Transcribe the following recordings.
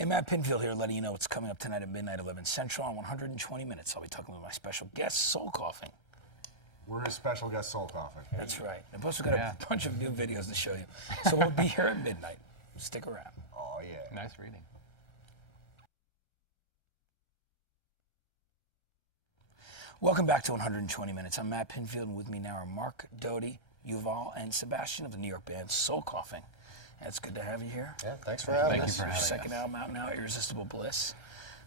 Hey, Matt Pinfield here, letting you know what's coming up tonight at midnight, 11 Central on 120 Minutes. I'll be talking with my special guest, Soul Coughing. We're a special guest, Soul Coughing. That's right. And plus, we've got a bunch of new videos to show you. So we'll be here at midnight. Stick around. Oh, yeah. Nice reading. Welcome back to 120 Minutes. I'm Matt Pinfield, and with me now are Mark, Doty, Yuval, and Sebastian of the New York band Soul Coughing. It's good to have you here. Yeah, thanks for having us. Thank you for having us. Second album out now, Irresistible Bliss.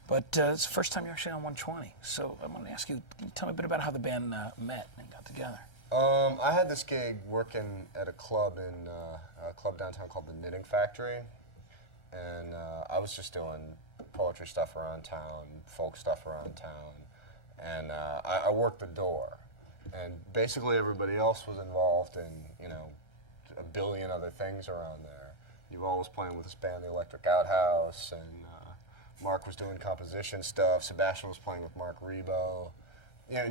But it's the first time you're actually on 120. So I want to ask you, can you tell me a bit about how the band met and got together? I had this gig working at a club in a club downtown called the Knitting Factory, and I was just doing poetry stuff around town, folk stuff around town, and I worked the door, and basically everybody else was involved in a billion other things around there. Yuval was playing with this band, the Electric Outhouse, and Mark was doing composition stuff. Sebastian was playing with Mark Rebo.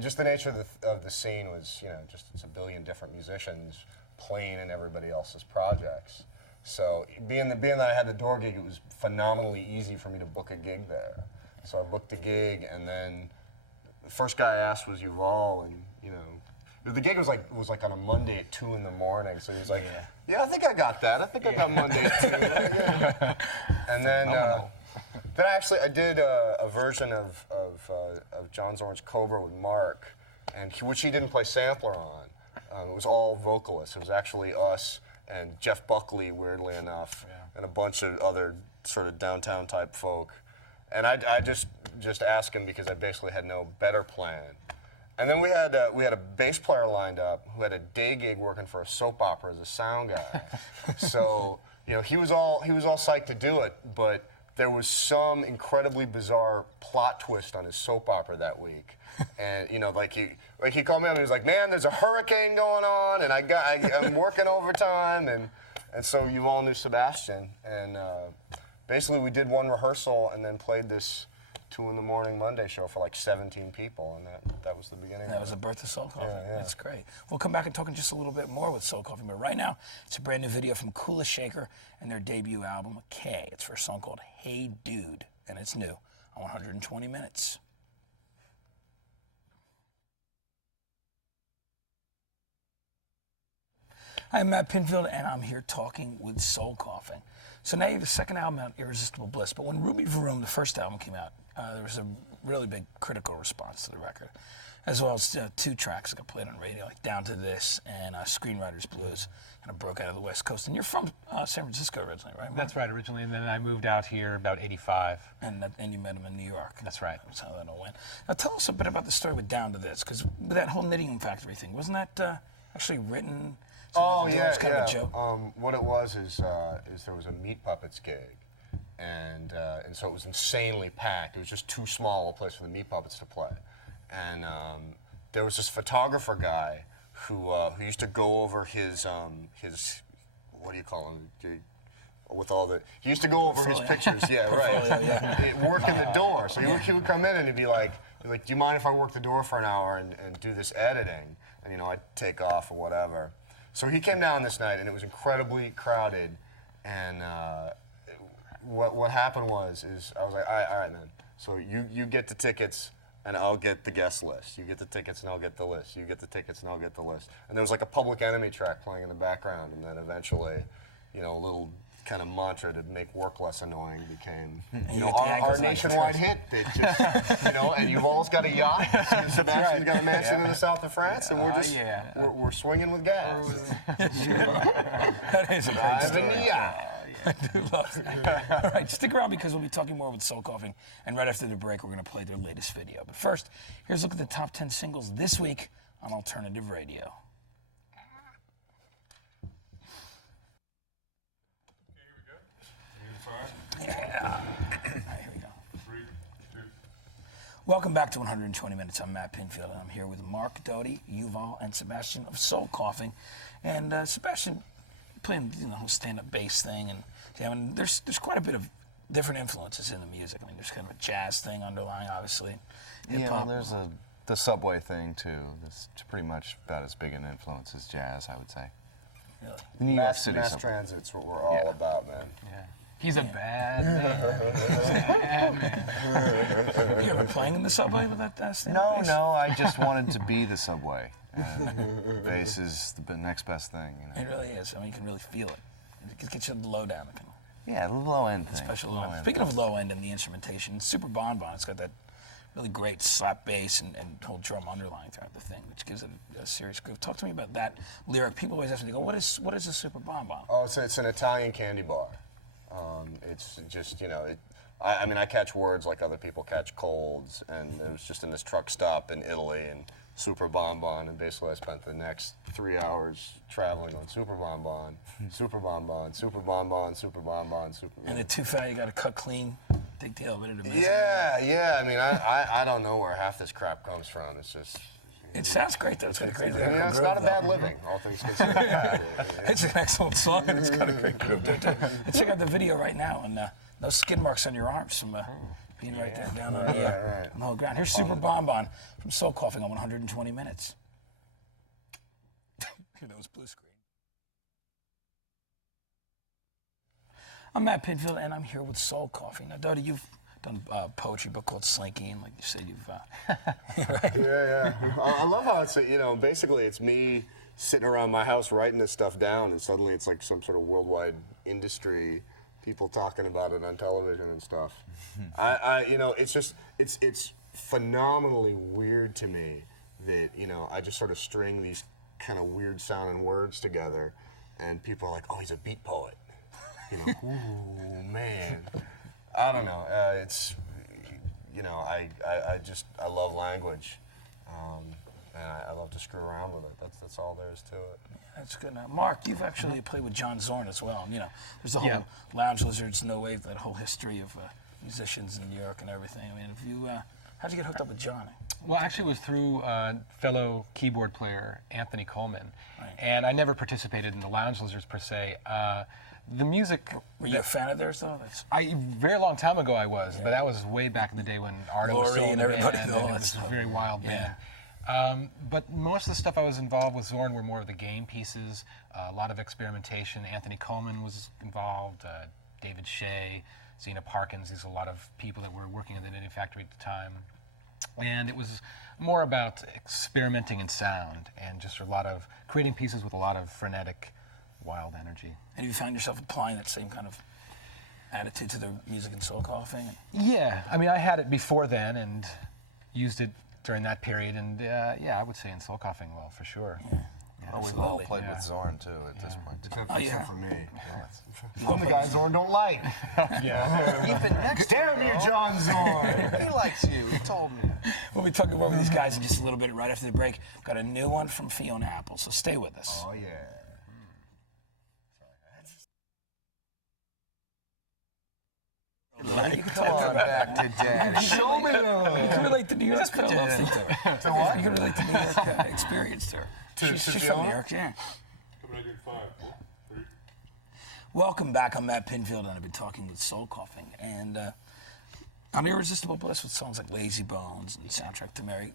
Just the nature of the scene was, just it's a billion different musicians playing in everybody else's projects. So being that I had the door gig, it was phenomenally easy for me to book a gig there. So I booked the gig, and then the first guy I asked was Yuval, and the gig was like on a Monday at 2 in the morning. So he was like, "Yeah, I think I got that. I think I got Monday at 2." And then I did a version of John Zorn's Cobra with Mark, and which he didn't play sampler on. It was all vocalists. It was actually us and Jeff Buckley, weirdly enough, and a bunch of other sort of downtown type folk. And I just asked him because I basically had no better plan. And then we had a bass player lined up who had a day gig working for a soap opera as a sound guy. So he was all psyched to do it, but there was some incredibly bizarre plot twist on his soap opera that week. And he called me up and he was like, "Man, there's a hurricane going on, and I'm working overtime." And so you all knew Sebastian, and basically we did one rehearsal and then played this 2 in the morning Monday show for like 17 people, and that was the beginning. That was the birth of Soul Coughing. Yeah. That's great. We'll come back and talk in just a little bit more with Soul Coughing, but right now it's a brand new video from Kula Shaker and their debut album, K. It's for a song called Hey Dude, and it's new on 120 Minutes. I'm Matt Pinfield, and I'm here talking with Soul Coughing. So now you have the second album out, Irresistible Bliss, but when Ruby Vroom, the first album, came out, there was a really big critical response to the record, as well as 2 tracks that got played on radio, like Down to This and Screenwriter's Blues, kind of broke out of the West Coast. And you're from San Francisco originally, right? That's right, originally, and then I moved out here about 85. And you met him in New York. That's right. That's how that all went. Now tell us a bit about the story with Down to This, because that whole Knitting Factory thing, wasn't that actually written? Oh, It yeah, was kind of a joke. What it was is there was a Meat Puppets gig, and so it was insanely packed. It was just too small a place for the Meat Puppets to play. And there was this photographer guy who used to go over his what do you call him? He used to go over his pictures, working the door. So he would come in and he'd be like, "Do you mind if I work the door for an hour and do this editing?" And I'd take off or whatever. So he came down this night, and it was incredibly crowded. And what happened was I was like, all right, man. So you get the tickets, and I'll get the guest list. You get the tickets, and I'll get the list. You get the tickets, and I'll get the list. And there was like a Public Enemy track playing in the background, and then eventually, a little kind of mantra to make work less annoying became, our nationwide hit. It just, and you've always got a yacht. Sebastian's got a mansion in the south of France, and we're just, we're swinging with gas. That is a great story. I do love it. All right, stick around because we'll be talking more with Soul Coughing, and right after the break, we're going to play their latest video. But first, here's a look at the top 10 singles this week on alternative radio. Yeah. All right, here we go. 3, 2. Welcome back to 120 Minutes. I'm Matt Pinfield, and I'm here with Mark, Doty, Yuval, and Sebastian of Soul Coughing. And Sebastian, playing the whole stand-up bass thing, and there's quite a bit of different influences in the music. I mean, there's kind of a jazz thing underlying, obviously. Yeah, there's the subway thing too. That's pretty much about as big an influence as jazz, I would say. Really? The New York City Mass subway. transit's what we're all about, man. Yeah. He's a bad man. Bad man. You ever playing in the subway with that stand No, bass? no, I just wanted to be the subway. And bass is the next best thing. You know? It really is. I mean, you can really feel it. It gets you the lowdown. Yeah, the low end thing. Special low end. Speaking of low end and the instrumentation, Super Bon Bon, it's got that really great slap bass and whole drum underlying throughout the thing, which gives it a serious groove. Talk to me about that lyric. People always ask me, they go, what is a Super Bon Bon? Oh, it's an Italian candy bar. It's just, I mean, I catch words like other people catch colds, and it was just in this truck stop in Italy, and Super Bon Bon, and basically I spent the next 3 hours traveling on Super Bon Bon, Super Bon Bon, Super Bon Bon, Super Bon Bon, Super. And the too fat, you got to cut clean, take the elevator to miss. Yeah. I mean, I don't know where half this crap comes from. It's just. It sounds great though. It's got a great lyrical It's groove, not a bad though. living, all things considered. It's an excellent song, and it's got a great groove to it, too. And check out the video right now, and no skid marks on your arms from being right there down on the low ground. Here's Super Bon Bon from Soul Coughing on 120 Minutes. Here that was blue screen. I'm Matt Pinfield, and I'm here with Soul Coughing. Now, Dodie, you've done a poetry book called Slinky, and like you said, you've right? Yeah. I love how it's, basically it's me sitting around my house writing this stuff down, and suddenly it's like some sort of worldwide industry, people talking about it on television and stuff. It's phenomenally weird to me that, I just sort of string these kind of weird sounding words together, and people are like, oh, he's a beat poet. Ooh, man. I don't know. I love language, and I love to screw around with it. That's all there is to it. That's good. Now, Mark, you've actually played with John Zorn as well. There's the whole Lounge Lizards, No Wave, that whole history of musicians in New York and everything. I mean, how'd you get hooked up with John? Well, actually, it was through fellow keyboard player Anthony Coleman, Right. and I never participated in the Lounge Lizards per se. The music. Were you a fan of theirs, though? Very long time ago I was, but that was way back in the day when Ardo was Laurie still in and the everybody band, and all and it that was stuff. a very wild Yeah. band. But most of the stuff I was involved with Zorn were more of the game pieces, a lot of experimentation. Anthony Coleman was involved, David Shea, Zena Parkins. There's a lot of people that were working in the Knitting Factory at the time. And it was more about experimenting in sound and just a lot of creating pieces with a lot of frenetic, wild energy. And you found yourself applying that same kind of attitude to the music and Soul Coughing? Yeah, I mean, I had it before then and used it during that period, and I would say in Soul Coughing, well, for sure. Yeah. Well, we've all Absolutely. played with Zorn too at this point. Except for me. I'm the guy Zorn don't like. Keep it next Damn you, John Zorn. He likes you. He told me. We'll be talking more with these guys in just a little bit right after the break. Got a new one from Fiona Apple, so stay with us. Oh, yeah. You can Come talk on about back to Daddy. Show me the... You can relate to New York to what? You can relate to New York experience to her. She's from Fiona? New York, yeah. Welcome back. I'm Matt Pinfield, and I've been talking with Soul Coughing. And on Irresistible Bliss with songs like Lazy Bones and Soundtrack to Mary,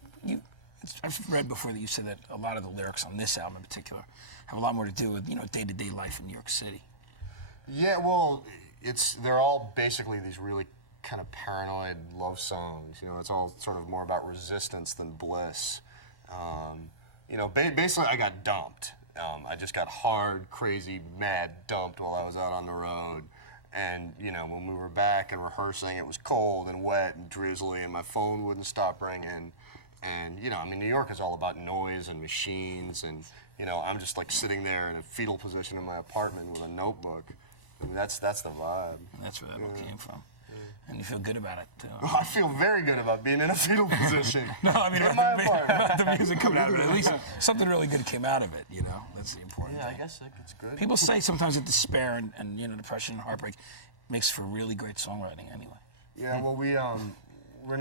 I've read before that you said that a lot of the lyrics on this album in particular have a lot more to do with, day-to-day life in New York City. Yeah, well, they're all basically these really kind of paranoid love songs. It's all sort of more about resistance than bliss. Basically, I got dumped. I just got hard, crazy, mad dumped while I was out on the road. And, when we were back and rehearsing, it was cold and wet and drizzly, and my phone wouldn't stop ringing. And, New York is all about noise and machines, and, I'm just like sitting there in a fetal position in my apartment with a notebook. I mean, that's the vibe. And that's where that all came from. And you feel good about it, too. I feel very good about being in a fetal position. No, I mean, in my about apartment. the music coming out of it. At least something really good came out of it, That's the important thing. I guess it's good. People say sometimes that despair and depression and heartbreak makes for really great songwriting anyway. Yeah, well, we're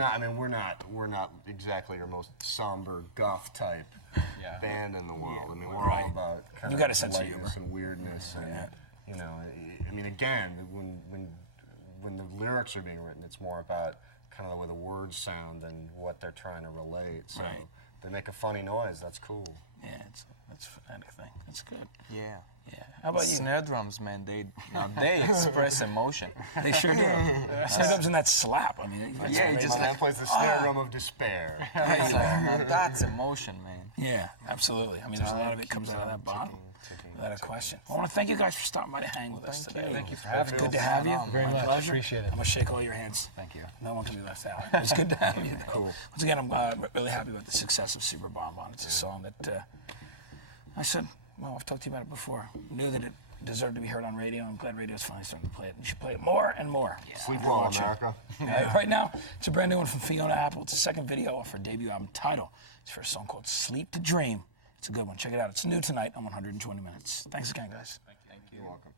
not exactly your most somber goth type band in the world. I mean, we're all about kind You of got a sense of lightness humor. and weirdness, and again, when the lyrics are being written, it's more about kind of the way the words sound than what they're trying to relate. So Right. they make a funny noise. That's cool. Yeah, that's a phonetic thing. That's good. Yeah. Yeah. How about you? Snare drums, man, they express emotion. They sure do. Snare drums and that slap. I mean, Yeah, you My just man plays the snare drum of despair. it's like, now that's emotion, man. yeah, absolutely. I mean, there's a lot of it comes out of that bottle. Without a question. I want to thank you guys for stopping by to hang with us today. Thank you for having me. Good to have you. Very My much. pleasure. Appreciate it. I'm going to shake all your hands. Thank you. No one can be left out. It's good to have you. Cool. Once again, I'm really happy with the success of Super Bonbon. It's a song that I said, well, I've talked to you about it before. Knew that it deserved to be heard on radio. I'm glad radio's finally starting to play it. You should play it more and more. Sleep well, America. Right now, it's a brand new one from Fiona Apple. It's the second video off her debut album title. It's for a song called Sleep to Dream. It's a good one. Check it out. It's new tonight on 120 Minutes. Thanks again, guys. You're welcome.